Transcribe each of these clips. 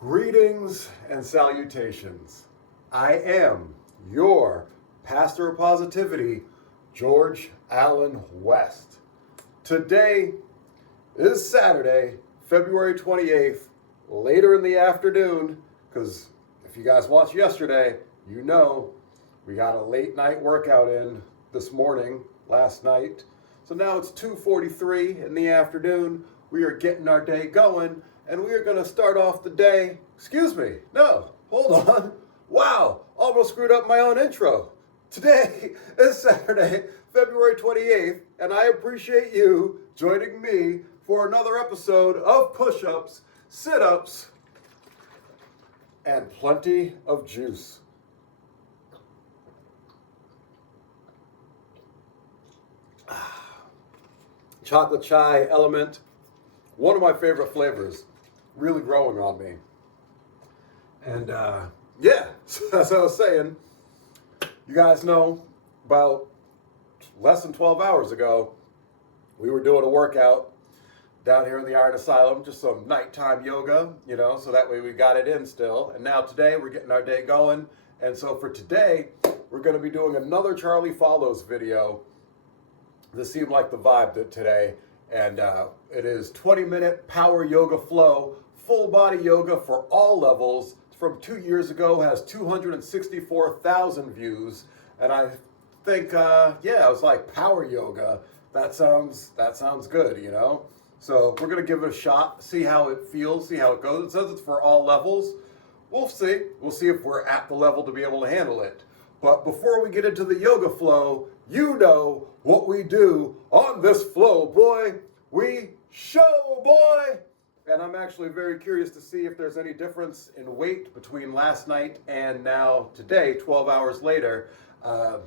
Greetings and salutations. I am your pastor of positivity, George Allen West. Today is Saturday, February 28th, later in the afternoon, because if you guys watched yesterday, you know we got a late night workout in this morning, last night. So now it's 2:43 in the afternoon. We are getting our day going, and we are going to start off the day. Excuse me. No, hold on. Wow, almost screwed up my own intro. Today is Saturday, February 28th, and I appreciate you joining me for another episode of Push-Ups, Sit-Ups, and plenty of juice. Chocolate chai element, one of my favorite flavors, really growing on me. And so as I was saying, you guys know about less than 12 hours ago, we were doing a workout down here in the Iron Asylum, just some nighttime yoga, so that way we got it in still. And now today we're getting our day going. And so for today, we're going to be doing another Charlie Follows video. This seemed like the vibe today. And it is 20-minute power yoga flow, full body yoga for all levels. From 2 years ago, has 264,000 views. And I think, I was like, power yoga, that sounds good, So we're gonna give it a shot, see how it feels, see how it goes. It says it's for all levels. We'll see. We'll see if we're at the level to be able to handle it. But before we get into the yoga flow, you know what we do on this flow, boy. We show, boy. And I'm actually very curious to see if there's any difference in weight between last night and now today, 12 hours later.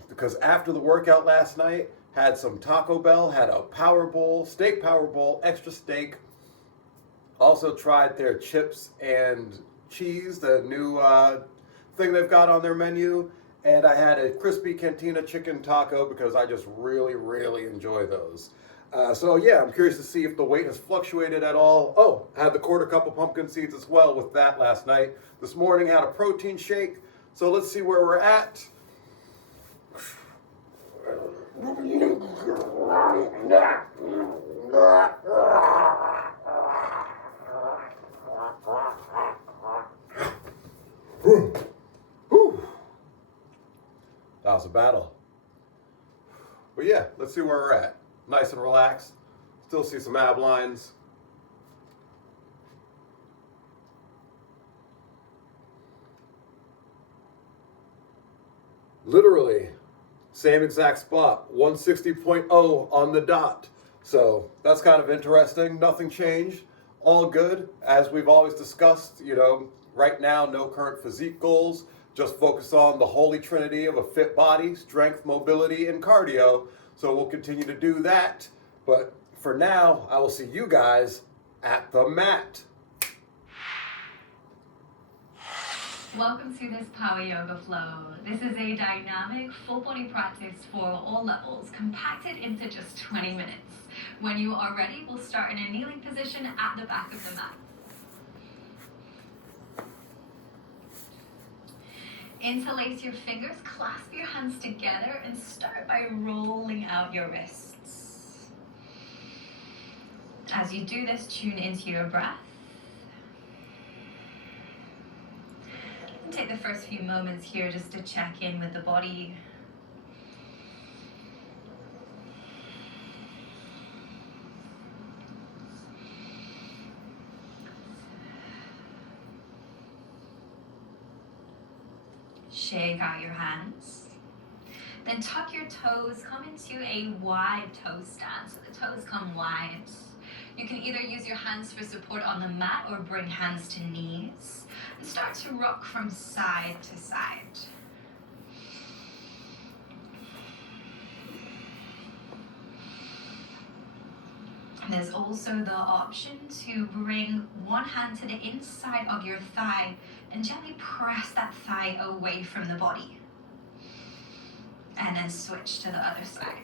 Because after the workout last night, had some Taco Bell, had a power bowl, steak power bowl, extra steak. Also tried their chips and cheese, the new thing they've got on their menu. And I had a crispy cantina chicken taco because I just really, really enjoy those. I'm curious to see if the weight has fluctuated at all. Oh, I had the quarter cup of pumpkin seeds as well with that last night. This morning had a protein shake. So let's see where we're at. That was a battle. But yeah, let's see where we're at. Nice and relaxed. Still see some ab lines. Literally, same exact spot, 160.0 on the dot. So that's kind of interesting. Nothing changed. All good. As we've always discussed, right now, no current physique goals. Just focus on the holy trinity of a fit body, strength, mobility, and cardio. So we'll continue to do that. But for now, I will see you guys at the mat. Welcome to this power yoga flow. This is a dynamic full body practice for all levels, compacted into just 20 minutes. When you are ready, we'll start in a kneeling position at the back of the mat. Interlace your fingers, clasp your hands together, and start by rolling out your wrists. As you do this, tune into your breath. And take the first few moments here just to check in with the body. Shake out your hands. Then tuck your toes, come into a wide toe stance. So the toes come wide. You can either use your hands for support on the mat or bring hands to knees. And start to rock from side to side. And there's also the option to bring one hand to the inside of your thigh and gently press that thigh away from the body. And then switch to the other side.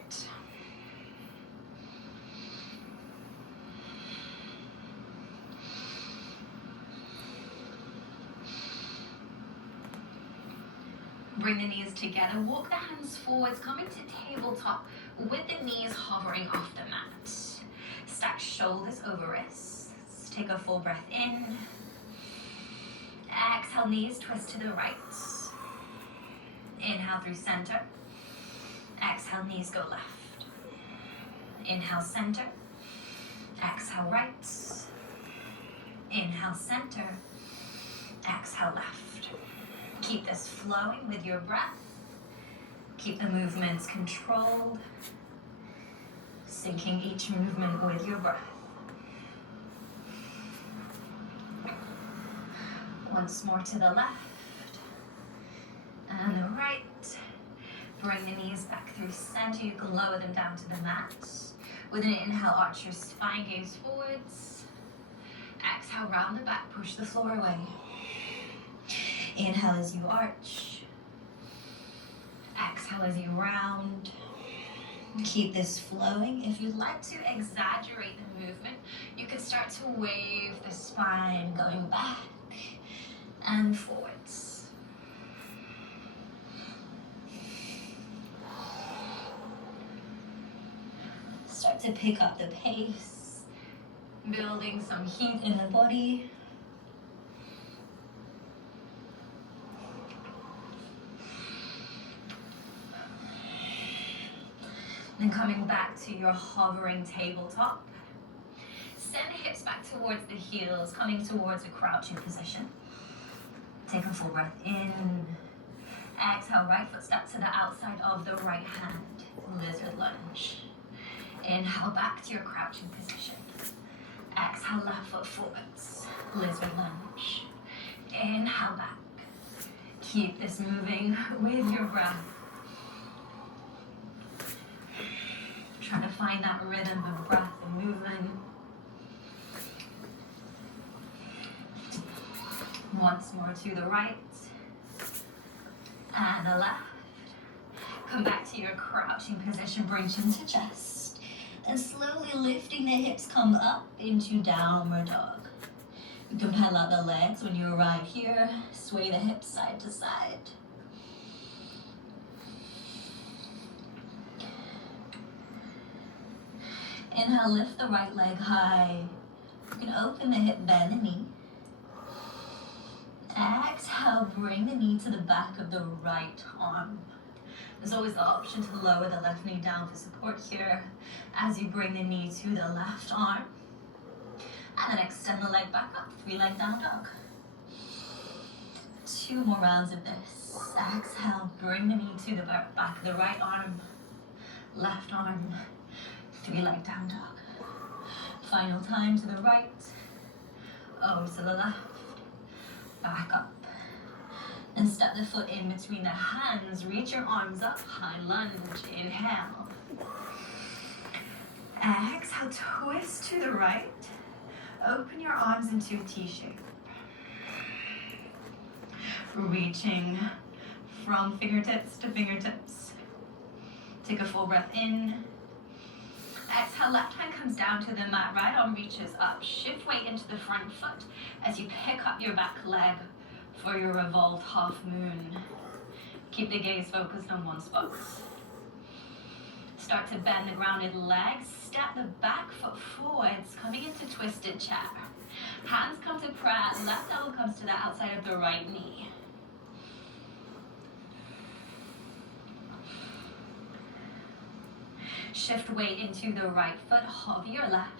Bring the knees together, walk the hands forwards, come into tabletop with the knees hovering off the mat. Stack shoulders over wrists. Take a full breath in. Exhale, knees twist to the right. Inhale through center. Exhale, knees go left. Inhale, center. Exhale, right. Inhale, center. Exhale, left. Keep this flowing with your breath. Keep the movements controlled. Syncing each movement with your breath. Once more to the left and the right. Bring the knees back through center. You can lower them down to the mat. With an inhale, arch your spine, gaze forwards. Exhale, round the back, push the floor away. Inhale as you arch. Exhale as you round. Keep this flowing. If you'd like to exaggerate the movement, you could start to wave the spine going back and forwards. Start to pick up the pace, building some heat in the body. Then coming back to your hovering tabletop. Send the hips back towards the heels, coming towards a crouching position. Take a full breath in. Exhale, right foot step to the outside of the right hand. Lizard lunge. Inhale, back to your crouching position. Exhale, left foot forwards. Lizard lunge. Inhale, back. Keep this moving with your breath. Trying to find that rhythm of breath and movement. Once more to the right and the left. Come back to your crouching position, bring chin to chest. And slowly lifting the hips, come up into downward dog. You can pedal out the legs when you arrive here. Sway the hips side to side. Inhale, lift the right leg high. You can open the hip, bend the knee. Exhale, bring the knee to the back of the right arm. There's always the option to lower the left knee down for support here as you bring the knee to the left arm. And then extend the leg back up, 3-leg down dog. 2 more rounds of this. Exhale, bring the knee to the back of the right arm, left arm, 3-leg down dog. Final time to the right, over to the left, back up. And step the foot in between the hands, reach your arms up, high lunge, inhale. Exhale, twist to the right, open your arms into a T shape. Reaching from fingertips to fingertips. Take a full breath in. Exhale, left hand comes down to the mat, right arm reaches up. Shift weight into the front foot as you pick up your back leg for your revolved half moon. Keep the gaze focused on one spot. Start to bend the grounded legs. Step the back foot forwards, coming into twisted chair. Hands come to prayer, left elbow comes to the outside of the right knee. Shift weight into the right foot, hover your left.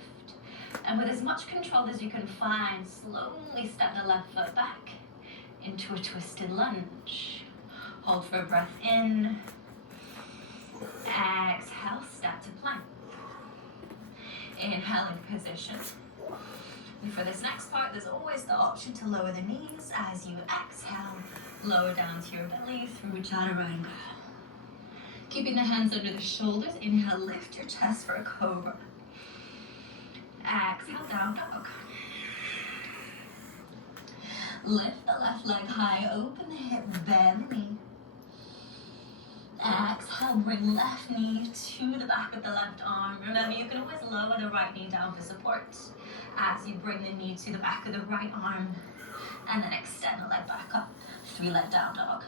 And with as much control as you can find, slowly step the left foot back into a twisted lunge. Hold for a breath in. Exhale, step to plank. Inhale in position. And for this next part, there's always the option to lower the knees as you exhale. Lower down to your belly through chaturanga. Keeping the hands under the shoulders. Inhale, lift your chest for a cobra. Exhale, down dog. Lift the left leg high, open the hip, bend the knee. Exhale, bring left knee to the back of the left arm. Remember, you can always lower the right knee down for support as you bring the knee to the back of the right arm. And then extend the leg back up. 3-leg down dog.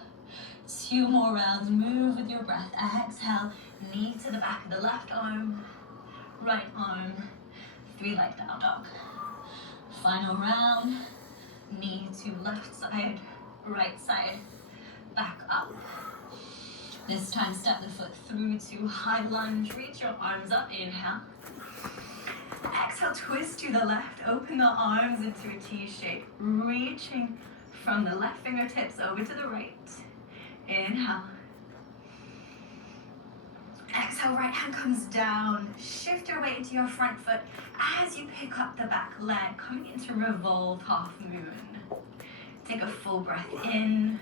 2 more rounds. Move with your breath. Exhale, knee to the back of the left arm, right arm, 3 leg down dog. Final round, knee to left side, right side, back up. This time step the foot through to high lunge, reach your arms up, inhale. Exhale, twist to the left, open the arms into a T shape, reaching from the left fingertips over to the right. Inhale. Exhale, right hand comes down. Shift your weight into your front foot as you pick up the back leg, coming into revolved half moon. Take a full breath in.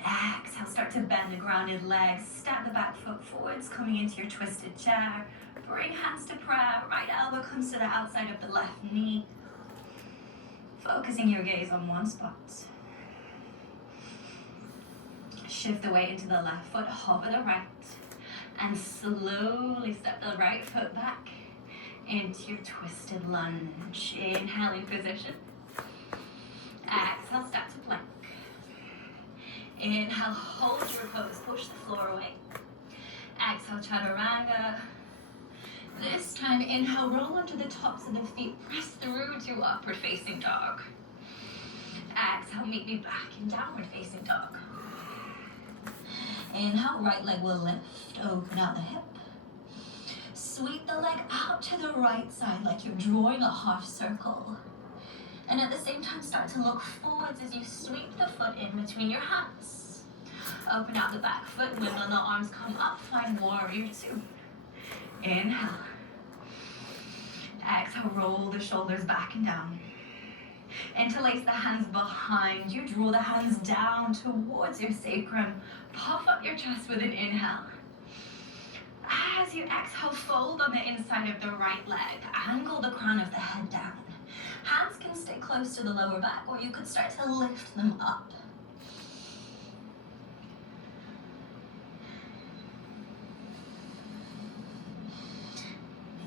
Exhale, start to bend the grounded legs. Step the back foot forwards, coming into your twisted chair. Bring hands to prayer. Right elbow comes to the outside of the left knee. Focusing your gaze on one spot. Shift the weight into the left foot, hover the right, and slowly step the right foot back into your twisted lunge. Inhale in position. Exhale, step to plank. Inhale, hold your pose, push the floor away. Exhale, chaturanga. This time, inhale, roll onto the tops of the feet, press through to upward facing dog. Exhale, meet me back in downward facing dog. Inhale, right leg will lift, open out the hip. Sweep the leg out to the right side like you're drawing a half circle. And at the same time, start to look forwards as you sweep the foot in between your hands. Open out the back foot, windmill the arms come up, find warrior 2. Inhale. Exhale, roll the shoulders back and down. Interlace the hands behind you, draw the hands down towards your sacrum. Puff up your chest with an inhale. As you exhale, fold on the inside of the right leg. Angle the crown of the head down. Hands can stay close to the lower back, or you could start to lift them up.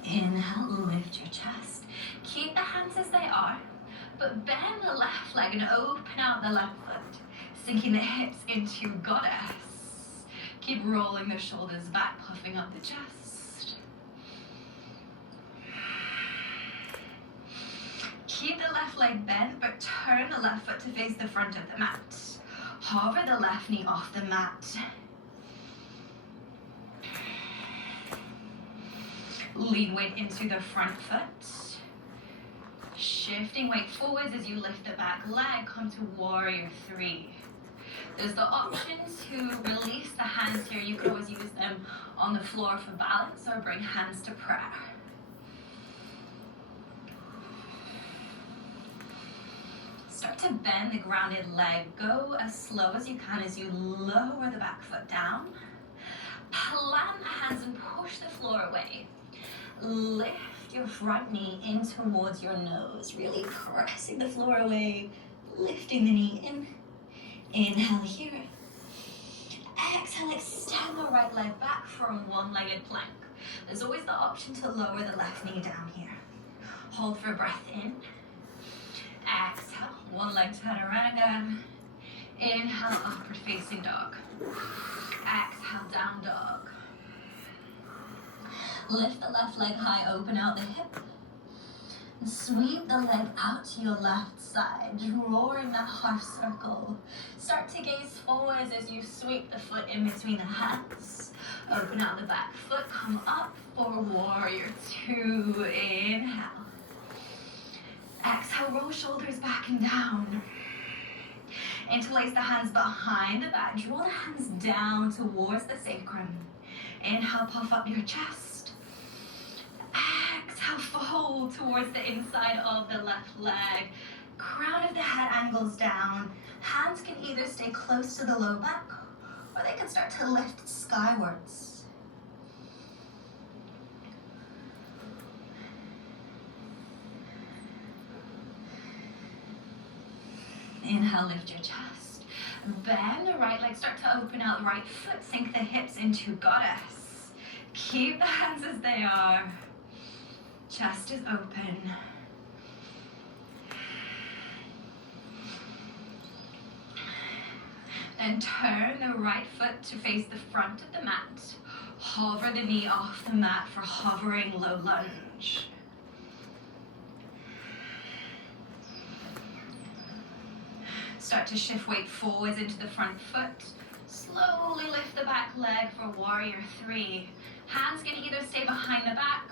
Inhale, lift your chest. Keep the hands as they are, but bend the left leg and open out the left foot, sinking the hips into goddess. Keep rolling the shoulders back, puffing up the chest. Keep the left leg bent, but turn the left foot to face the front of the mat. Hover the left knee off the mat. Lean weight into the front foot. Shifting weight forwards as you lift the back leg, come to warrior 3. There's the option to release the hands here. You can always use them on the floor for balance or bring hands to prayer. Start to bend the grounded leg. Go as slow as you can as you lower the back foot down. Plant the hands and push the floor away. Lift your front knee in towards your nose, really pressing the floor away, lifting the knee in. Inhale here. Exhale, extend the right leg back from one-legged plank. There's always the option to lower the left knee down here. Hold for breath in. Exhale, one leg chaturanga. Inhale, upward facing dog. Exhale, down dog. Lift the left leg high, open out the hip. And sweep the leg out to your left side, drawing that half circle. Start to gaze forwards as you sweep the foot in between the hands. Open out the back foot, come up for warrior 2. Inhale. Exhale, roll shoulders back and down. Interlace the hands behind the back. Draw the hands down towards the sacrum. Inhale, puff up your chest. Exhale, fold towards the inside of the left leg. Crown of the head angles down. Hands can either stay close to the low back, or they can start to lift skywards. Inhale, lift your chest. Bend the right leg, start to open out the right foot, sink the hips into goddess. Keep the hands as they are. Chest is open. Then turn the right foot to face the front of the mat. Hover the knee off the mat for hovering low lunge. Start to shift weight forwards into the front foot. Slowly lift the back leg for warrior 3. Hands can either stay behind the back,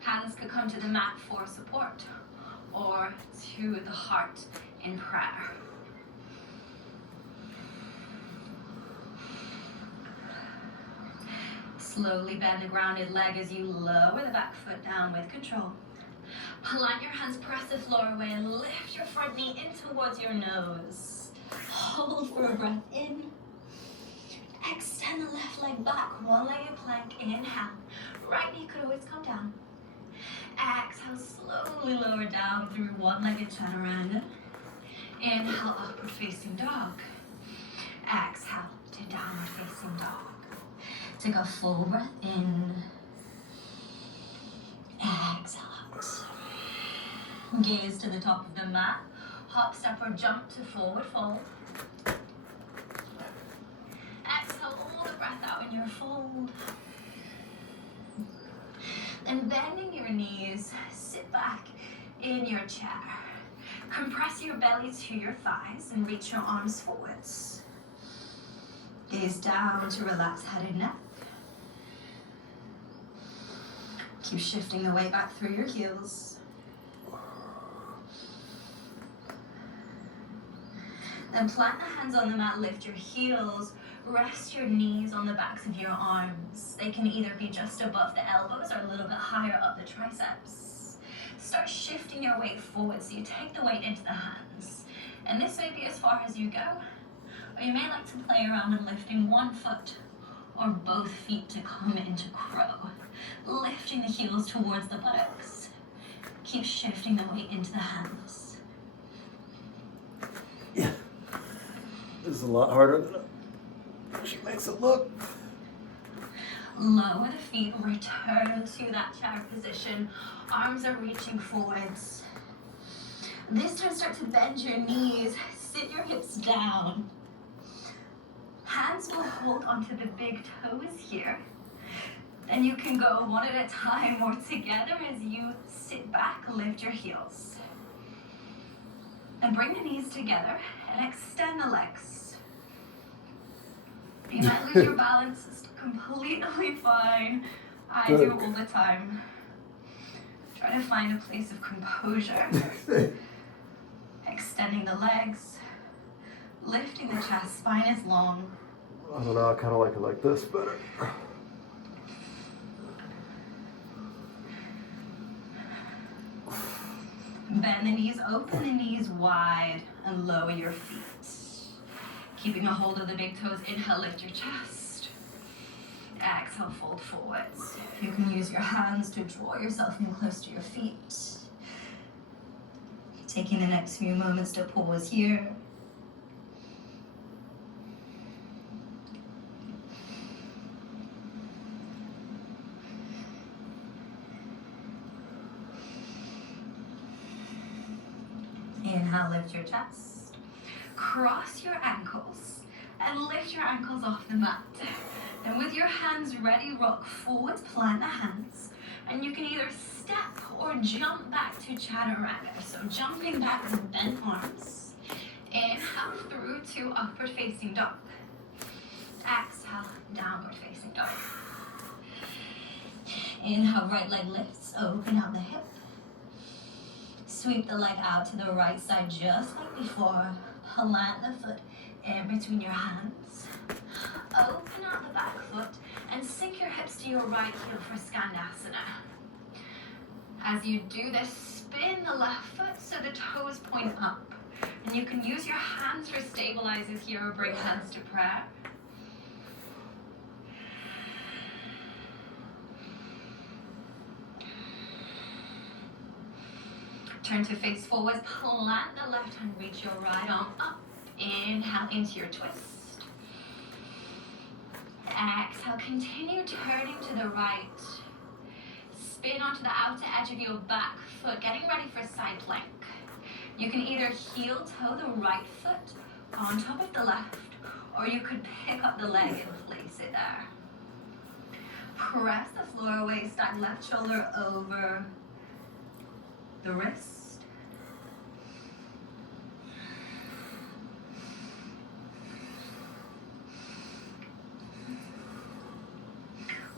hands could come to the mat for support, or to the heart in prayer. Slowly bend the grounded leg as you lower the back foot down with control. Plant your hands, press the floor away, and lift your front knee in towards your nose. Hold for a breath in. Extend the left leg back, one-legged plank, inhale. Right knee could always come down. Exhale, slowly lower down through one-legged chaturanga. Inhale, upward facing dog. Exhale to downward facing dog. Take a full breath in. Exhale out. Gaze to the top of the mat. Hop, step, or jump to forward fold. Exhale all the breath out in your fold. Then bending your knees, sit back in your chair. Compress your belly to your thighs and reach your arms forwards. Gaze down to relax head and neck. Keep shifting the weight back through your heels. Then plant the hands on the mat, lift your heels, rest your knees on the backs of your arms. They can either be just above the elbows or a little bit higher up the triceps. Start shifting your weight forward so you take the weight into the hands. And this may be as far as you go, or you may like to play around with lifting one foot or both feet to come into crow. Lifting the heels towards the buttocks. Keep shifting the weight into the hands. Yeah. This is a lot harder than she makes it look. Lower the feet, return to that chair position. Arms are reaching forwards. This time start to bend your knees, sit your hips down. Hands will hold onto the big toes here. Then you can go one at a time or together as you sit back, lift your heels. And bring the knees together and extend the legs. You might lose your balance, it's completely fine. I do it all the time. Try to find a place of composure. Extending the legs, lifting the chest, spine is long. I don't know, I kind of like it like this better. Bend the knees, open the knees wide, and lower your feet. Keeping a hold of the big toes, inhale, lift your chest. Exhale, fold forwards. You can use your hands to draw yourself in close to your feet. Taking the next few moments to pause here. Inhale, lift your chest. Cross your ankles and lift your ankles off the mat. And with your hands ready, rock forwards, plant the hands. And you can either step or jump back to chaturanga. So jumping back with bent arms. Inhale through to upward facing dog. Exhale, downward facing dog. Inhale, right leg lifts, open out the hip. Sweep the leg out to the right side just like before. Plant the foot in between your hands. Open out the back foot and sink your hips to your right heel for Skandasana. As you do this, spin the left foot so the toes point up. And you can use your hands for stabilizers here or bring hands to prayer. Turn to face forwards, plant the left hand, reach your right arm up. Inhale into your twist. Exhale, continue turning to the right. Spin onto the outer edge of your back foot, getting ready for side plank. You can either heel toe the right foot on top of the left, or you could pick up the leg and place it there. Press the floor away, stack left shoulder over the wrist.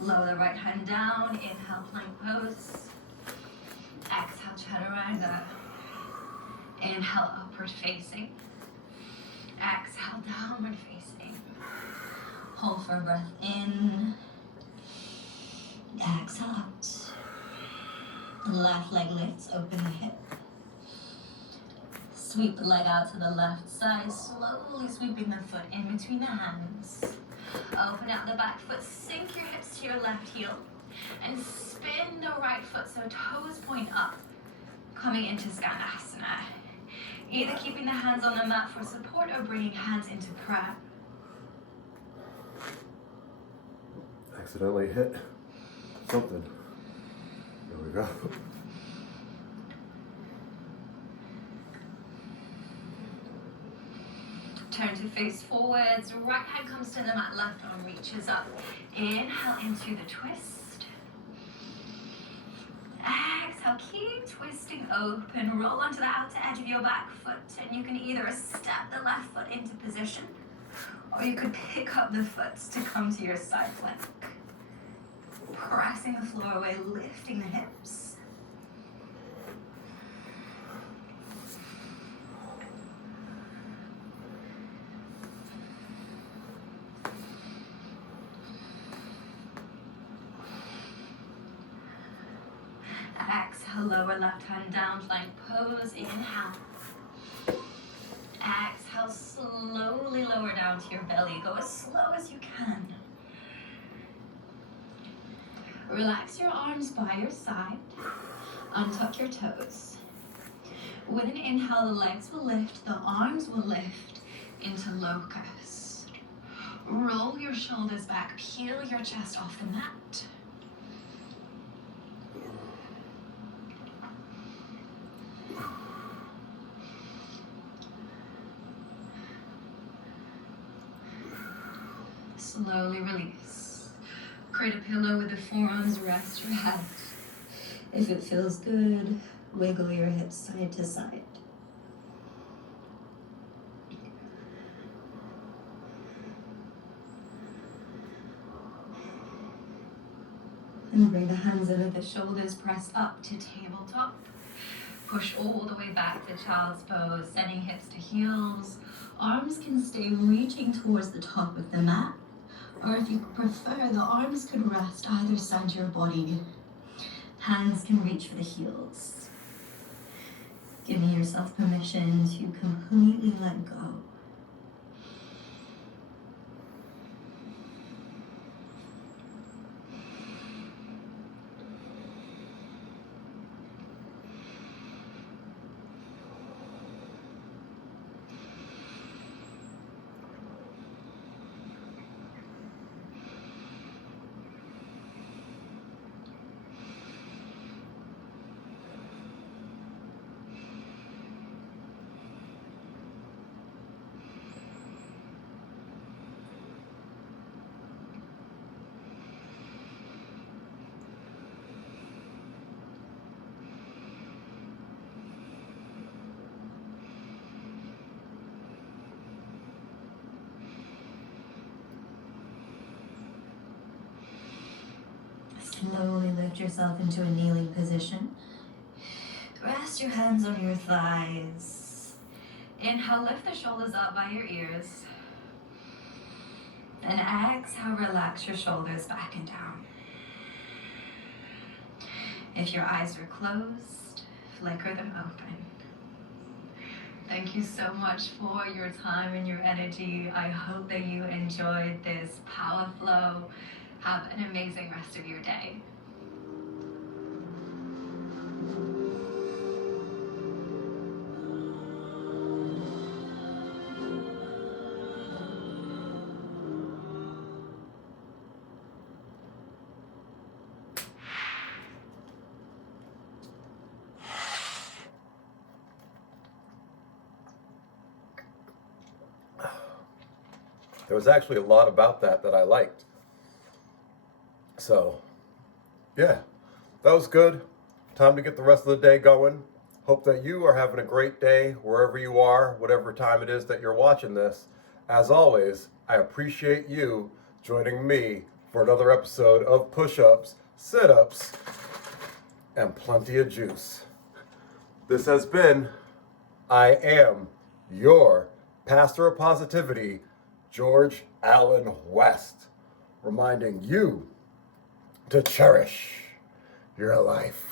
Lower the right hand down, inhale, plank pose. Exhale, chaturanga. Inhale, upward facing. Exhale, downward facing. Hold for a breath in. Exhale out. Left leg lifts, open the hip. Sweep the leg out to the left side, slowly sweeping the foot in between the hands. Open out the back foot, sink your hips to your left heel, and spin the right foot so toes point up, coming into Skandasana. Either keeping the hands on the mat for support or bringing hands into prayer. Accidentally hit something. There we go. Turn to face forwards, right hand comes to the mat, left arm reaches up. Inhale into the twist. Exhale, keep twisting open. Roll onto the outer edge of your back foot, and you can either step the left foot into position, or you could pick up the foot to come to your side plank. Pressing the floor away, lifting the hips. Exhale, lower left hand down, plank pose, inhale. Exhale, slowly lower down to your belly. Go as slow as you can. Relax your arms by your side. Untuck your toes. With an inhale, the legs will lift, the arms will lift into locust. Roll your shoulders back, peel your chest off the mat. Slowly release. Create a pillow with the forearms, rest your head. If it feels good, wiggle your hips side to side. And bring the hands over the shoulders, press up to tabletop. Push all the way back to child's pose, sending hips to heels. Arms can stay reaching towards the top of the mat. Or if you prefer, the arms could rest either side of your body. Hands can reach for the heels. Giving yourself permission to completely let go. Slowly lift yourself into a kneeling position. Rest your hands on your thighs. Inhale, lift the shoulders up by your ears. Then exhale, relax your shoulders back and down. If your eyes are closed, flicker them open. Thank you so much for your time and your energy. I hope that you enjoyed this power flow. Have an amazing rest of your day. There was actually a lot about that I liked. So, yeah, that was good. Time to get the rest of the day going. Hope that you are having a great day wherever you are, whatever time it is that you're watching this. As always, I appreciate you joining me for another episode of Push-Ups, Sit-Ups, and Plenty of Juice. This has been, I am your Pastor of Positivity, George Allen West, reminding you to cherish your life.